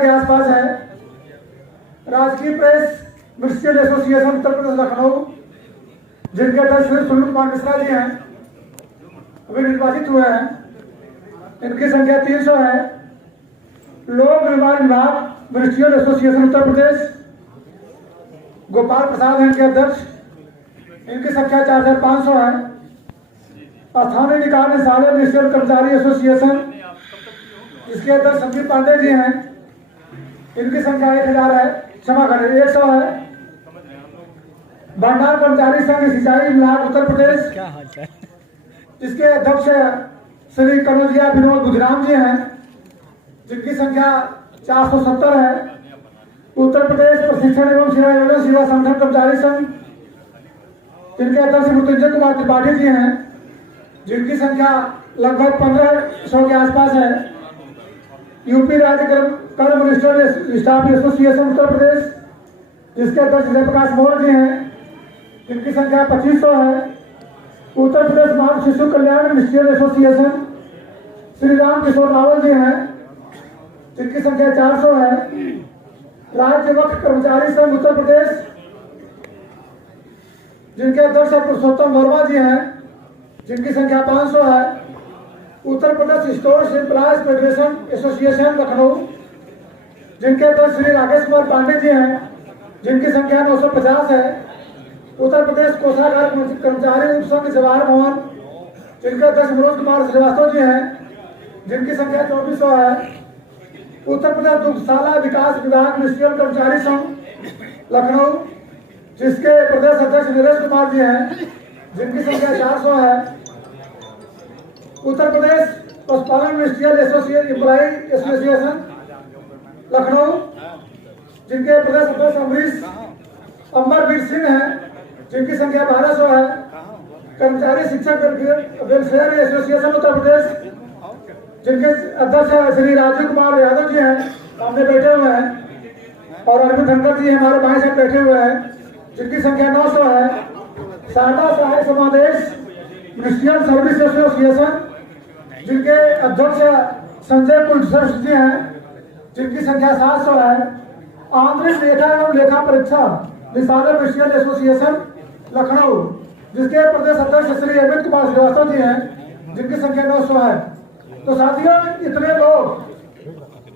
के आसपास है। राजकीय press municipal association Uttar Pradesh Lucknow, जिनके अध्यक्ष सुनील कुमार मिश्रा जी हैं, अभी निर्वाचित हुए हैं। इनकी संख्या 300 है। लोक निर्माण विभाग म्यूनिसिपल एसोसिएशन उत्तर प्रदेश, गोपाल प्रसाद हैं इनके अध्यक्ष। इनकी संख्या 4500 है। स्थानीय निकाय निदेशालय म्यूनिसिपल कर्मचारी एसोसिएशन, इसके अध्यक्ष संदीप पांडे जी हैं। इनकी संख्या 1000 है, क्षमा करें 100 है। भंडार कर्मचारी संघ सिंचाई विभाग उत्तर प्रदेश, इसके अध्यक्ष श्री कनौजिया विनोद गुजराम जी हैं, जिनकी संख्या 470 है। उत्तर प्रदेश प्रशिक्षण एवं सेवा संगठन कर्मचारी संघ, इनके अध्यक्ष मृत्युंजय कुमार त्रिपाठी जी हैं, जिनकी संख्या लगभग 1500 के आसपास है। यूपी राज्य कर्म municipal staff association Uttar Pradesh, जिसके अध्यक्ष जयप्रकाश मौर्य जी हैं, जिनकी संख्या 2500 है। उत्तर प्रदेश मानव शिशु कल्याण म्यूनिसिपल एसोसिएशन, श्री राम किशोर रावल जी हैं, जिनकी संख्या 400 है। राज्य वक्फ कर्मचारी संघ उत्तर प्रदेश, जिनके अध्यक्ष पुरुषोत्तम वर्मा जी हैं, जिनकी संख्या 500 है। Uttar Pradesh stores employees federation association Lucknow, जिनके अध्यक्ष श्री राकेश कुमार पांडे जी हैं, जिनकी संख्या 950 है। उत्तर प्रदेश कोषागार कर्मचारी उपसंघ जवाहर भवन, जिनके अध्यक्ष मनोज कुमार श्रीवास्तव जी हैं, जिनकी संख्या 2400 है। उत्तर प्रदेश दुग्धशाला विकास विभाग म्यूनिसिपल कर्मचारी संघ लखनऊ, जिसके प्रदेश अध्यक्ष नीरज कुमार जी हैं, जिनकी संख्या 400 है। उत्तर प्रदेश पशुपालन म्यूनिसिपल एम्प्लॉय एसोसिएशन लखनऊ, जिनके प्रदेश अध्यक्ष अमरवीर सिंह हैं, जिनकी संख्या 1200 है। कर्मचारी शिक्षक वेलफेयर एसोसिएशन उत्तर प्रदेश, जिनके अध्यक्ष श्री राजीव कुमार यादव जी हैं, सामने बैठे हुए हैं, और अरविंद धनखड़ जी हमारे बाएं से बैठे हुए हैं, जिनकी संख्या 900 है। शारदा सहाय समादेश म्यूनिसिपल सर्विस एसोसिएशन, जिनके अध्यक्ष संजय कुलश्रेष्ठ जी हैं, जिनकी संख्या 700 है। आंतरिक लेखा एवं लेखा परीक्षा निदेशालय म्यूनिसिपल एसोसिएशन लखनऊ, जिसके प्रदेश अध्यक्ष श्री अमित कुमार श्रीवास्तव जी हैं, जिनकी संख्या 900 है। तो साथियों, इतने लोग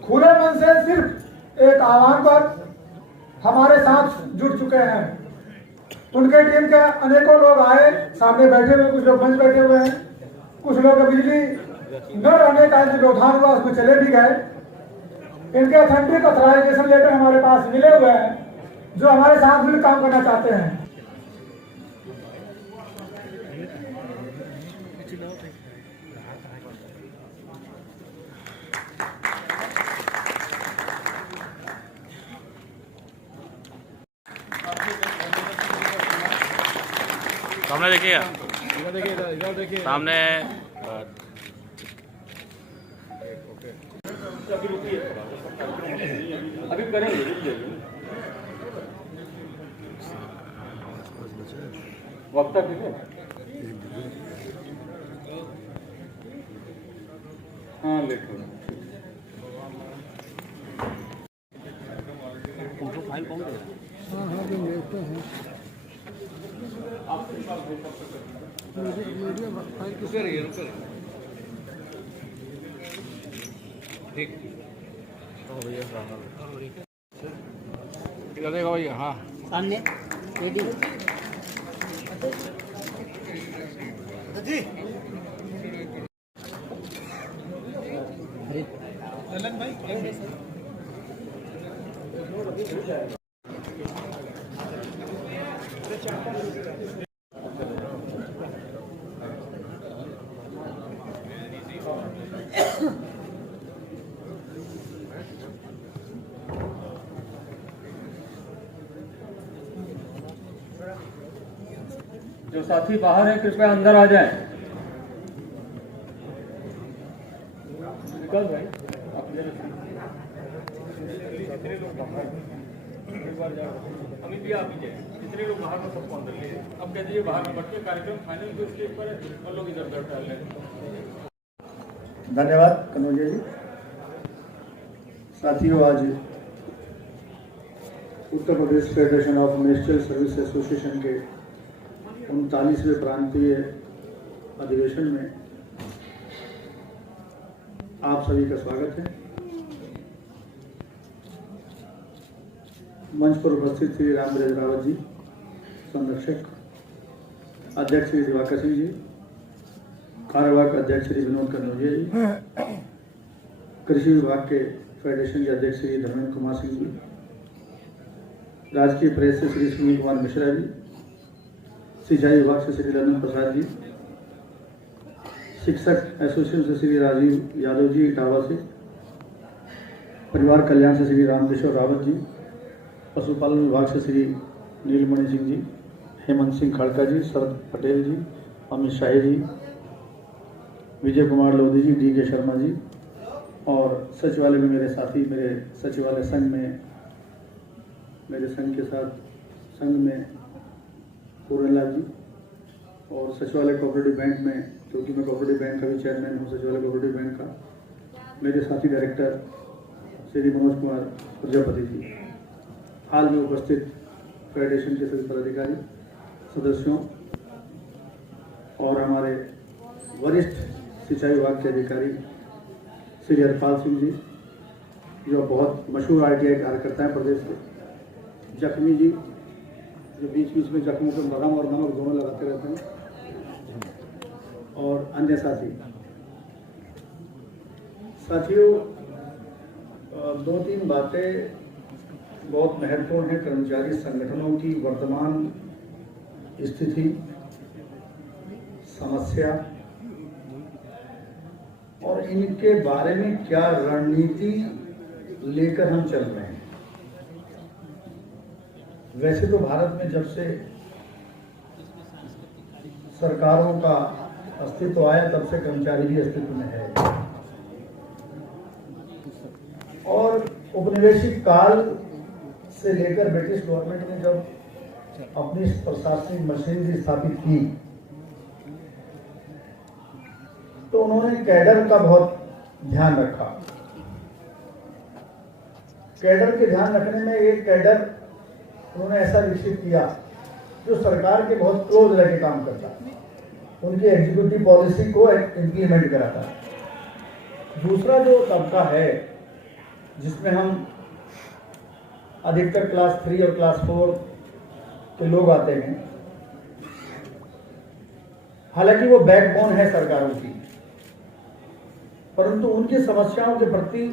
खुले मन से सिर्फ एक आह्वान पर हमारे साथ जुड़ चुके हैं। उनके टीम के अनेकों लोग आए, सामने बैठे हुए, कुछ लोग मंच बैठे हुए हैं, कुछ लोग बिजली न रहने का व्यवधान हुआ उसमें चले भी गए। इनके ऑथेंटिक ऑथराइजेशन लेटर हमारे पास मिले हुए हैं, जो हमारे साथ मिलकर काम करना चाहते हैं। सामने देखिए, इधर देखिए सामने। अभी करेंगे वक्त ठीक है। हाँ लेट हो फाइल कौन दे? हाँ हाँ जो लेते हैं फाइल किस ठीक इधर देखो भैया। हाँ सामने रेडी जी ललन भाई। जो साथी बाहर हैं कृपया अंदर आ जाएं। निकल भाई अमित जी आप जितने लोग बाहर में सबको अंदर ले। अब कह दीजिए बाहर में बच्चे कार्यक्रम फाइनल के स्टेज पर और लोग इधर उधर टहल रहे हैं। धन्यवाद कन्हैया जी। साथियों, आज Uttar Pradesh federation of ministerial service association के 39वें प्रांतीय अधिवेशन में आप सभी का स्वागत है। मंच पर उपस्थित श्री रामविलास रावत जी, संरक्षक, अध्यक्ष श्री दिवाकर सिंह जी, कार्यवाहक अध्यक्ष श्री विनोद कन्नौजिया जी, कृषि विभाग के फेडरेशन के अध्यक्ष श्री धर्मेंद्र कुमार सिंह जी, राजकीय प्रेस से श्री सुनील कुमार मिश्रा जी, सिंचाई विभाग से श्री ललन प्रसाद जी, शिक्षक एसोसिएशन से श्री राजीव यादव जी इटावा से, परिवार कल्याण से श्री रामकिशोर रावत जी, पशुपालन विभाग से श्री नीलमणि सिंह जी, हेमंत सिंह खड़का जी, शरद पटेल जी, अमित शाही जी, विजय कुमार लोधी जी, डी के शर्मा जी, और सचिवालय में मेरे साथी, मेरे सचिवालय संघ में, मेरे संघ के साथ संघ में पूरनलाल जी, और सचिवालय कोऑपरेटिव बैंक में, क्योंकि मैं कोऑपरेटिव बैंक का भी चेयरमैन हूँ, सचिवालय कोऑपरेटिव बैंक का, मेरे साथी डायरेक्टर श्री मनोज कुमार प्रजापति जी, हाल में उपस्थित फेडरेशन के सभी पदाधिकारी, सदस्यों और हमारे वरिष्ठ सिंचाई विभाग के अधिकारी श्री हरपाल सिंह जी, जो बहुत मशहूर आईटीआई कार्यकर्ता हैं प्रदेश के, जख्मी जी, जो बीच बीच में जख्मों पर मरहम और नमक दोनों लगाते रहते हैं, और अन्य साथियों, दो तीन बातें बहुत महत्वपूर्ण हैं। कर्मचारी संगठनों की वर्तमान स्थिति, समस्या और इनके बारे में क्या रणनीति लेकर हम चल रहे हैं। वैसे तो भारत में जब से सरकारों का अस्तित्व आया तब से कर्मचारी भी अस्तित्व में है, और उपनिवेशिक काल से लेकर ब्रिटिश गवर्नमेंट ने जब अपनी प्रशासनिक मशीनरी स्थापित की तो उन्होंने कैडर का बहुत ध्यान रखा। कैडर के ध्यान रखने में एक कैडर उन्होंने ऐसा विकसित किया जो सरकार के बहुत क्लोज रह के काम करता, उनकी एग्जीक्यूटिव पॉलिसी को इम्प्लीमेंट कराता। दूसरा जो तबका है जिसमें हम अधिकतर क्लास 3 और क्लास 4 के लोग आते हैं, हालांकि वो बैकबोन है सरकारों की, परंतु उनकी समस्याओं के प्रति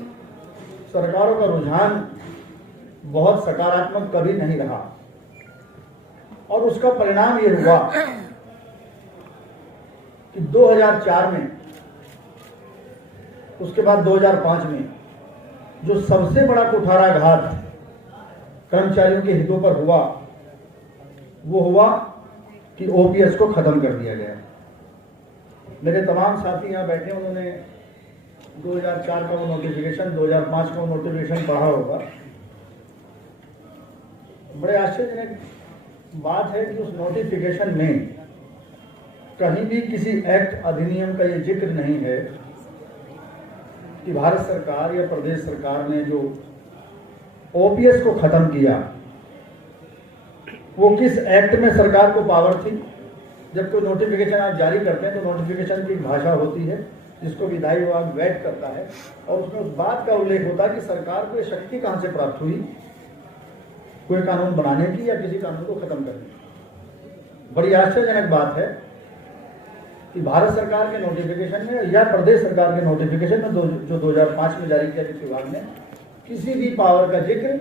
सरकारों का रुझान बहुत सकारात्मक कभी नहीं रहा, और उसका परिणाम ये हुआ कि 2004 में, उसके बाद 2005 में जो सबसे बड़ा कुठाराघात कर्मचारियों के हितों पर हुआ, वो हुआ कि ओपीएस को खत्म कर दिया गया। मेरे तमाम साथी यहाँ बैठे, उन्होंने 2004 का वो नोटिफिकेशन, 2005 का वो नोटिफिकेशन पढ़ा होगा। बड़े आश्चर्यजनक बात है कि उस नोटिफिकेशन में कहीं भी किसी एक्ट, अधिनियम का ये जिक्र नहीं है कि भारत सरकार या प्रदेश सरकार ने जो ओपीएस को खत्म किया वो किस एक्ट में सरकार को पावर थी। जब कोई नोटिफिकेशन आप जारी करते हैं तो नोटिफिकेशन की एक भाषा होती है जिसको विधायी विभाग वेट करता है, और उसमें उस बात का उल्लेख होता है कि सरकार को ये शक्ति कहां से प्राप्त हुई कोई कानून बनाने की या किसी कानून को खत्म करने की। बड़ी आश्चर्यजनक बात है कि भारत सरकार के नोटिफिकेशन में या प्रदेश सरकार के नोटिफिकेशन में जो 2005 में जारी किया वित्त विभाग ने, किसी भी पावर का जिक्र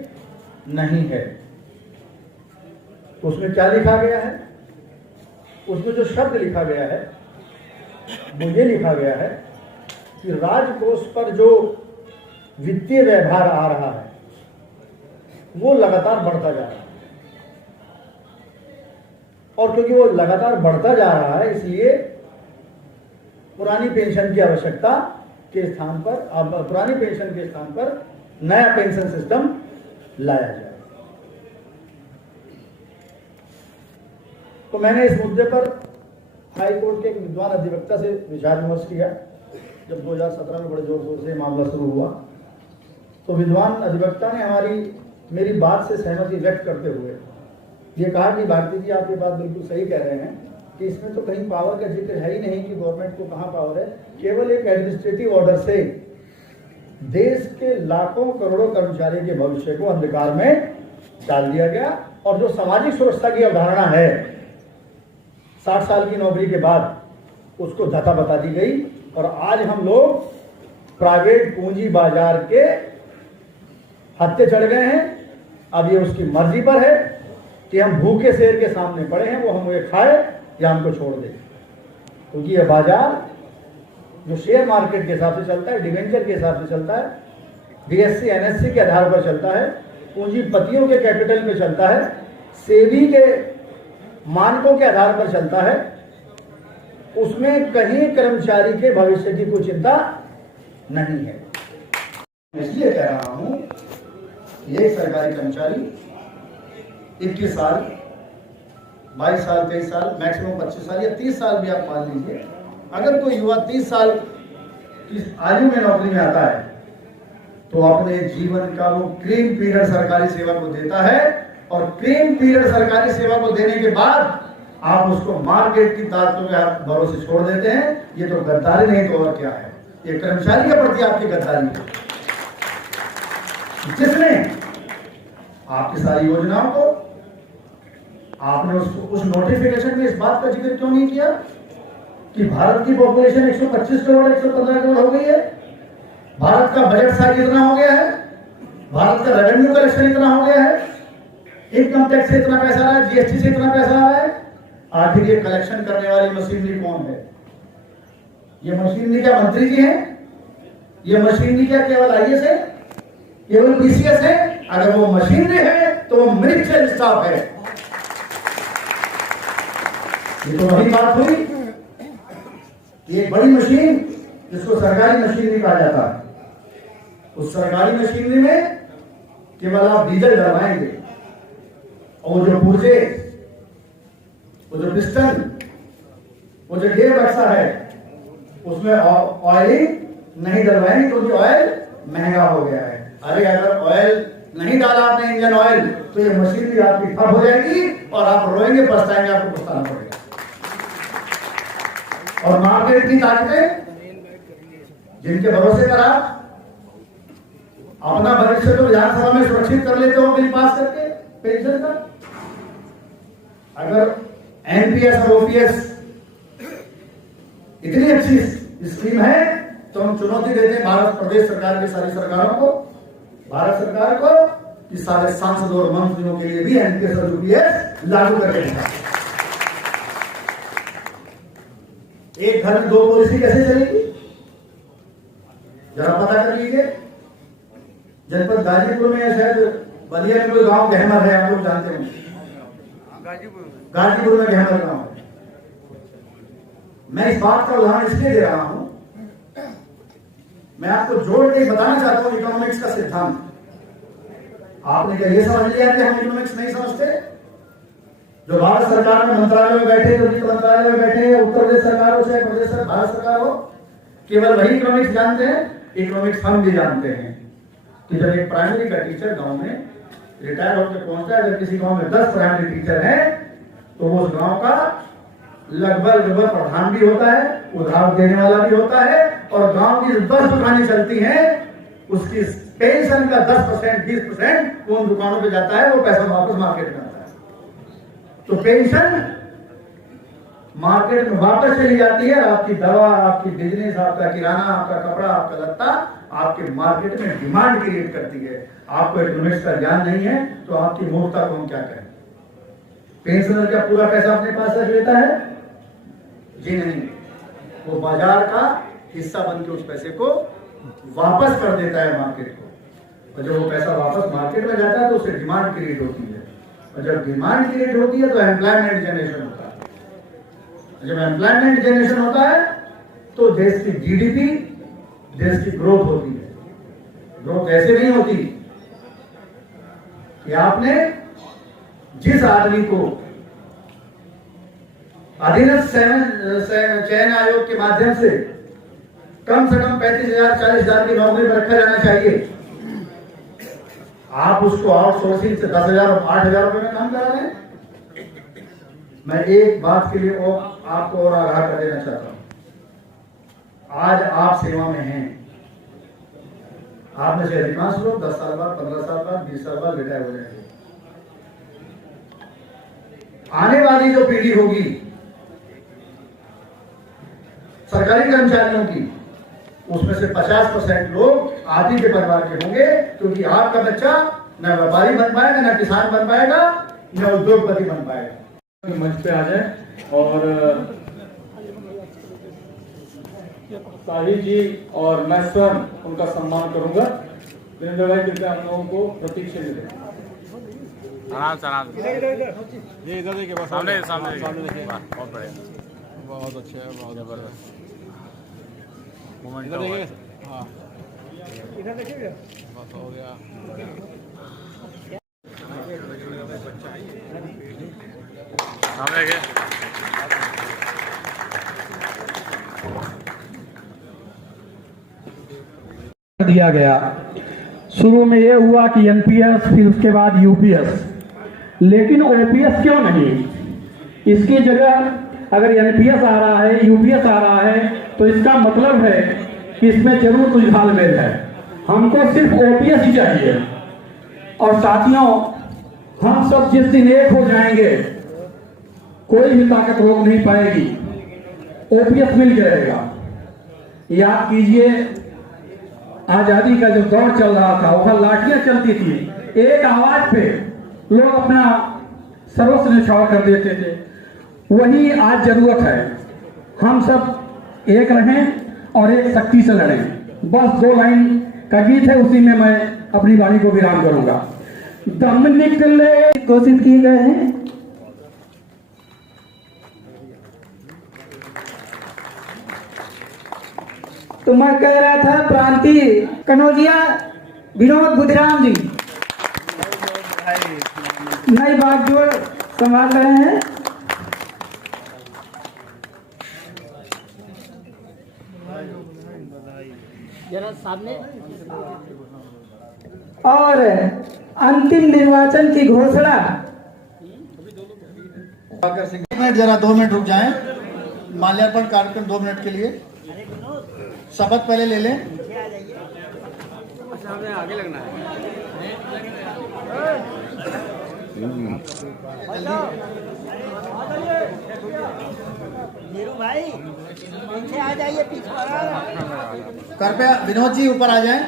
नहीं है। तो उसमें क्या लिखा गया है? उसमें जो शब्द लिखा गया है वो ये लिखा गया है कि राजकोष पर जो वित्तीय व्यवहार आ रहा है वो लगातार बढ़ता जा रहा है, और क्योंकि वो लगातार बढ़ता जा रहा है इसलिए पुरानी पेंशन की आवश्यकता के स्थान पर, अब पुरानी पेंशन के स्थान पर नया पेंशन सिस्टम लाया जाए। तो मैंने इस मुद्दे पर हाई कोर्ट के एक विद्वान अधिवक्ता से विचार विमर्श किया जब 2017 में बड़े जोर शोर से मामला शुरू हुआ, तो विद्वान अधिवक्ता ने मेरी बात से सहमति व्यक्त करते हुए ये कहा कि भारती जी आप ये बात बिल्कुल सही कह रहे हैं कि इसमें तो कहीं पावर का जिक्र है ही नहीं कि गवर्नमेंट को कहाँ पावर है। केवल एक एडमिनिस्ट्रेटिव ऑर्डर से देश के लाखों करोड़ों कर्मचारियों के भविष्य को अंधकार में डाल दिया गया। और जो सामाजिक सुरक्षा की अवधारणा है 60 साल की नौकरी के बाद उसको धता बता दी गई। और आज हम लोग प्राइवेट पूंजी बाजार के हत्थे चढ़ गए हैं। अब ये उसकी मर्जी पर है कि हम भूखे शेर के सामने पड़े हैं, वो हमें खाए या हमको छोड़ दे। क्योंकि यह बाजार जो शेयर मार्केट के हिसाब से चलता है, डिवेंचर के हिसाब से चलता है, बीएससी एनएससी के आधार पर चलता है, पूंजीपतियों के कैपिटल पे चलता है, सेबी के मानकों के आधार पर चलता है, उसमें कहीं कर्मचारी के भविष्य की कोई चिंता नहीं है। इसलिए कह रहा हूं ये सरकारी कर्मचारी 21 साल 22 साल 23 साल मैक्सिमम 25 साल या 30 साल भी आप मान लीजिए, अगर कोई युवा 30 साल की आयु में नौकरी में आता है तो अपने जीवन का वो क्लीन पीरियड सरकारी सेवा को देता है। और क्लीन पीरियड सरकारी सेवा को देने के बाद आप उसको मार्केट की ताकतों के भरोसे छोड़ देते हैं। ये तो गद्दारी नहीं तो और क्या है, ये कर्मचारी के प्रति आपकी गद्दारी है। जिसने आपकी सारी योजनाओं को आपने उस नोटिफिकेशन में इस बात का जिक्र क्यों नहीं किया कि भारत की पॉपुलेशन 125 करोड़ 115 करोड़ हो गई है, भारत का बजट साइज इतना हो गया है, भारत का रेवेन्यू कलेक्शन इतना हो गया है, इनकम टैक्स से इतना पैसा आ रहा है, जीएसटी से इतना पैसा आ रहा है। आखिर ये कलेक्शन करने वाली मशीनरी कौन है? ये मशीनरी क्या मंत्री जी हैं? ये मशीनरी क्या केवल आईएएस है, केवल बीसीएस है? अगर वो मशीनरी है तो वो मिनिस्ट्रियल स्टाफ है। ये तो वही बात हुई, एक बड़ी मशीन जिसको सरकारी मशीनरी कहा जाता है, उस सरकारी मशीनरी में केवल आप डीजल डलवाएंगे और वो जो पुर्जे, वो जो पिस्टन, वो जो ढेर बक्सा है उसमें ऑयलिंग नहीं डलवाएंगे क्योंकि ऑयल महंगा हो गया है। अरे अगर ऑयल नहीं डाला आपने इंजन ऑयल तो ये मशीनरी आपकी ठप हो जाएगी और आप रोएंगे पछताएंगे, आपको पछताना पड़ेगा। और मार्केट की ताकतें जिनके भरोसे पर आप अपना भविष्य तो विधानसभा में सुरक्षित कर लेते हो बिल पास करके पेंशन का, अगर एनपीएस और ओपीएस इतनी अच्छी स्कीम है तो हम चुनौती देते हैं भारत प्रदेश सरकार की सारी सरकारों को, भारत सरकार को, कि सारे सांसद और मंत्रियों के लिए भी एनपीएस और ओपीएस लागू करके दिखाएं। एक घर में 2 पॉलिसी कैसे चलेगी जरा पता कर लीजिए। जनपद गाजीपुर में शायद बलिया में कोई गांव गहमर है, आप लोग जानते हैं, गाजीपुर में गहमर गांव है। मैं इस बात का उदाहरण इसलिए दे रहा हूं, मैं आपको जोड़ के बताना चाहता हूं इकोनॉमिक्स का सिद्धांत। आपने क्या ये समझ लिया कि हम इकोनॉमिक्स नहीं समझते? जो भारत सरकार में मंत्रालय में बैठे, जो वित्त मंत्रालय में बैठे, उत्तर प्रदेश सरकार हो चाहे प्रदेश भारत सरकार हो, केवल वही इकोनॉमिक्स जानते हैं। इकोनॉमिक्स हम भी जानते हैं कि जब एक प्राइमरी का टीचर गांव में रिटायर होकर पहुंचता है, अगर किसी गांव में 10 प्राइमरी टीचर हैं तो वो उस गांव का लगभग प्रधान भी होता है, उधार देने वाला भी होता है, और गांव की जो 10 दुकानें चलती हैं उसकी पेंशन का 10% 20% वो उन दुकानों पे जाता है, वो पैसा वापस मार्केट में आता है। तो पेंशन मार्केट में वापस चली जाती है, आपकी दवा, आपकी बिजनेस, आपका किराना, आपका कपड़ा, आपका लत्ता आपके मार्केट में डिमांड क्रिएट करती है। आपको इकोनॉमिक्स का ज्ञान नहीं है तो आपकी मूर्खता को हम क्या करें? पेंशनर क्या पूरा पैसा अपने पास रख लेता है? जी नहीं, वो बाजार का हिस्सा बन के उस पैसे को वापस कर देता है मार्केट को। और जब वो पैसा वापस मार्केट में जाता है तो उससे डिमांड क्रिएट होती है, और जब डिमांड क्रिएट होती है तो एम्प्लॉयमेंट जनरेशन होता है। जब एम्प्लॉयमेंट जनरेशन होता है तो देश की जीडीपी, देश की ग्रोथ होती है। ग्रोथ ऐसे नहीं होती कि आपने जिस आदमी को अधीनस्थ चयन आयोग के माध्यम से कम 35,000 40,000 की नौकरी पर रखा जाना चाहिए, आप उसको आउटसोर्सिंग से 10,000 और 8,000 रुपये में काम करा लें। मैं एक बात के लिए और आपको और आगाह कर देना चाहता हूं, आज आप सेवा में हैं। आप में से अधिकांश लोग 10 साल बाद, 15 साल बाद, 20 साल बाद रिटायर हो जाएंगे। आने वाली जो पीढ़ी होगी सरकारी कर्मचारियों की, उसमें से 50% लोग आप ही के परिवार के होंगे, क्योंकि आपका बच्चा न व्यापारी बन पाएगा, न किसान बन पाएगा, न उद्योगपति बन पाएगा। मंच पे आ जाए और साहिल जी और मैं स्वयं उनका सम्मान करूंगा। वीरेंद्र भाई कृपया हम लोगों को प्रतीक से मिले। आराम से आराम से। ये इधर देखिए, बस सामने सामने देखिए, वाह, बहुत बढ़िया, बहुत अच्छे है, बहुत जबरदस्त मोमेंट इधर देखिए, हाँ इधर देखिए, बस हो गया। सामने देखिए। दिया गया। शुरू में ये हुआ कि एनपीएस, फिर उसके बाद यूपीएस, लेकिन ओपीएस क्यों नहीं? इसकी जगह अगर एनपीएस आ रहा है, यूपीएस आ रहा है, तो इसका मतलब है कि इसमें जरूर कुछ घालमेल है। हमको सिर्फ ओपीएस ही चाहिए। और साथियों, हम सब जिस दिन एक हो जाएंगे, कोई भी ताकत रोक नहीं पाएगी। ओपीएस मिल जाएगा। याद कीजिए, आजादी का जो दौर चल रहा था, वहां लाठियां चलती थी, एक आवाज पे लोग अपना सर्वस्व न्यौछावर कर देते थे। वही आज जरूरत है। हम सब एक रहें और एक शक्ति से लड़ें। बस 2 लाइन का गीत है, उसी में मैं अपनी वाणी को विराम करूंगा। दम निकले घोषित किए गए हैं। तो मैं कह रहा था, प्रांतीय कनौजिया विनोद बुधिराम जी नई बात जोड़ संभाल रहे हैं। जरा सामने। और अंतिम निर्वाचन की घोषणा। एक मिनट, जरा 2 मिनट रुक जाएं। माल्यार्पण कार्यक्रम 2 मिनट के लिए। शपथ पहले ले लें। आगे लगना है। नीरू भाई पीछे आ जाइए, पीछे कृपया विनोद जी ऊपर आ जाएं।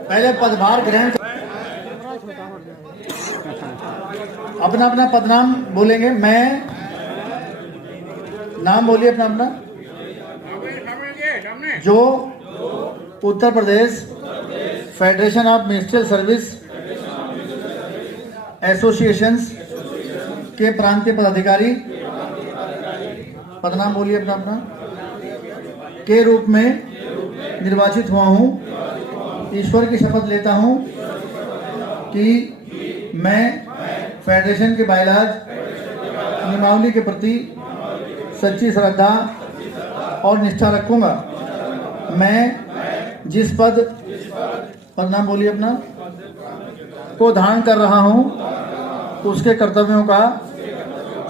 पहले पदभार ग्रहण। अपना अपना पदनाम बोलेंगे। मैं नाम बोलिए अपना अपना। जो Uttar Pradesh federation of ministerial service associations के प्रांतीय पदाधिकारी, पदनाम बोलिए अपना अपना, के रूप में निर्वाचित हुआ हूं। ईश्वर की शपथ लेता हूं कि मैं फेडरेशन के बायलाज नियमावली के प्रति सच्ची श्रद्धा और निष्ठा रखूंगा। मैं जिस पदनाम बोलिए अपना, को धारण कर रहा हूं, उसके कर्तव्यों का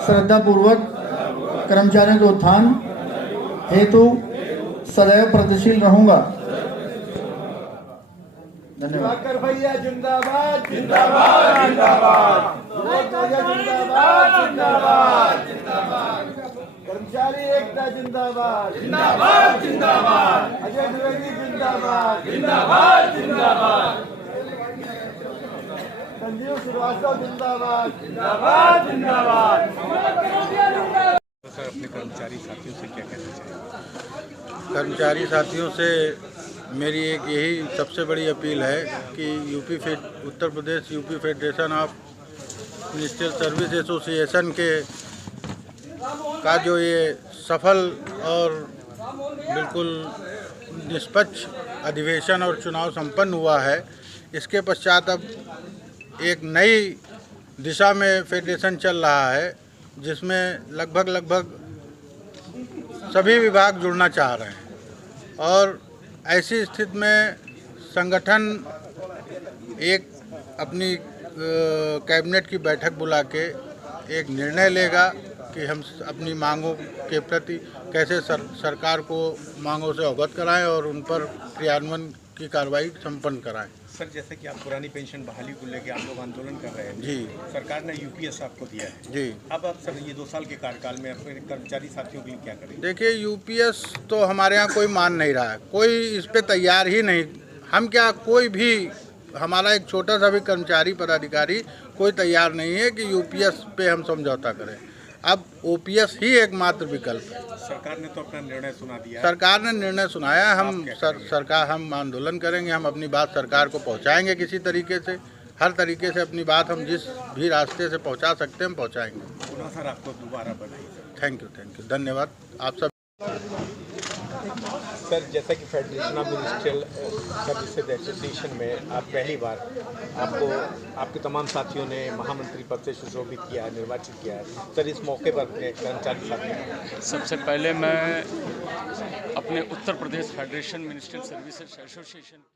श्रद्धापूर्वक कर्मचारियों के उत्थान हेतु सदैव प्रगतिशील रहूंगा। धन्यवाद। भैया जिंदाबाद, जिंदाबाद, जिंदाबाद, जिंदाबाद, जिंदाबाद, जिंदाबाद। कर्मचारी एकता जिंदाबाद, जिंदाबाद, जिंदाबाद। अजय द्विवेदी जिंदाबाद, जिंदाबाद, जिंदाबाद। संजीव श्रीवास्तव जिंदाबाद, जिंदाबाद, जिंदाबाद। सर, अपने कर्मचारी साथियों से क्या कहना चाहिए? कर्मचारी साथियों से मेरी एक यही सबसे बड़ी अपील है कि Uttar Pradesh UP federation of ministerial service association का जो ये सफल और बिल्कुल निष्पक्ष अधिवेशन और चुनाव संपन्न हुआ है, इसके पश्चात अब एक नई दिशा में फेडरेशन चल रहा है, जिसमें लगभग सभी विभाग जुड़ना चाह रहे हैं। और ऐसी स्थिति में संगठन एक अपनी कैबिनेट की बैठक बुला के एक निर्णय लेगा कि हम अपनी मांगों के प्रति कैसे सरकार को मांगों से अवगत कराएं और उन पर क्रियान्वयन की कार्रवाई संपन्न कराएं। सर, जैसे कि आप पुरानी पेंशन बहाली को लेकर आप लोग आंदोलन कर रहे हैं जी, सरकार ने यूपीएस आपको दिया है जी। अब आप सर ये 2 साल के कार्यकाल में अपने कर्मचारी साथियों के लिए क्या करेंगे? देखिए, यूपीएस तो हमारे यहाँ कोई मान नहीं रहा है, कोई इस पे तैयार ही नहीं। हम क्या, कोई भी हमारा एक छोटा सा भी कर्मचारी पदाधिकारी कोई तैयार नहीं है कि यूपीएस पे हम समझौता करें। अब ओपीएस ही एकमात्र विकल्प है। सरकार ने तो अपना निर्णय सुना दिया है। सरकार ने निर्णय सुनाया, हम सरकार हम आंदोलन करेंगे, हम अपनी बात सरकार को पहुंचाएंगे किसी तरीके से, हर तरीके से अपनी बात हम जिस भी रास्ते से पहुंचा सकते हैं हम पहुंचाएंगे। पुनः सर आपको दोबारा बनाइए। थैंक यू, धन्यवाद आप सब। सर, जैसा कि federation of ministerial services association में आप पहली बार आपको आपके तमाम साथियों ने महामंत्री पद से सुशोभित किया है, निर्वाचित किया है। सर, इस मौके पर अपने कर्मचारी साथियों, सबसे पहले मैं अपने उत्तर Pradesh federation ministerial services association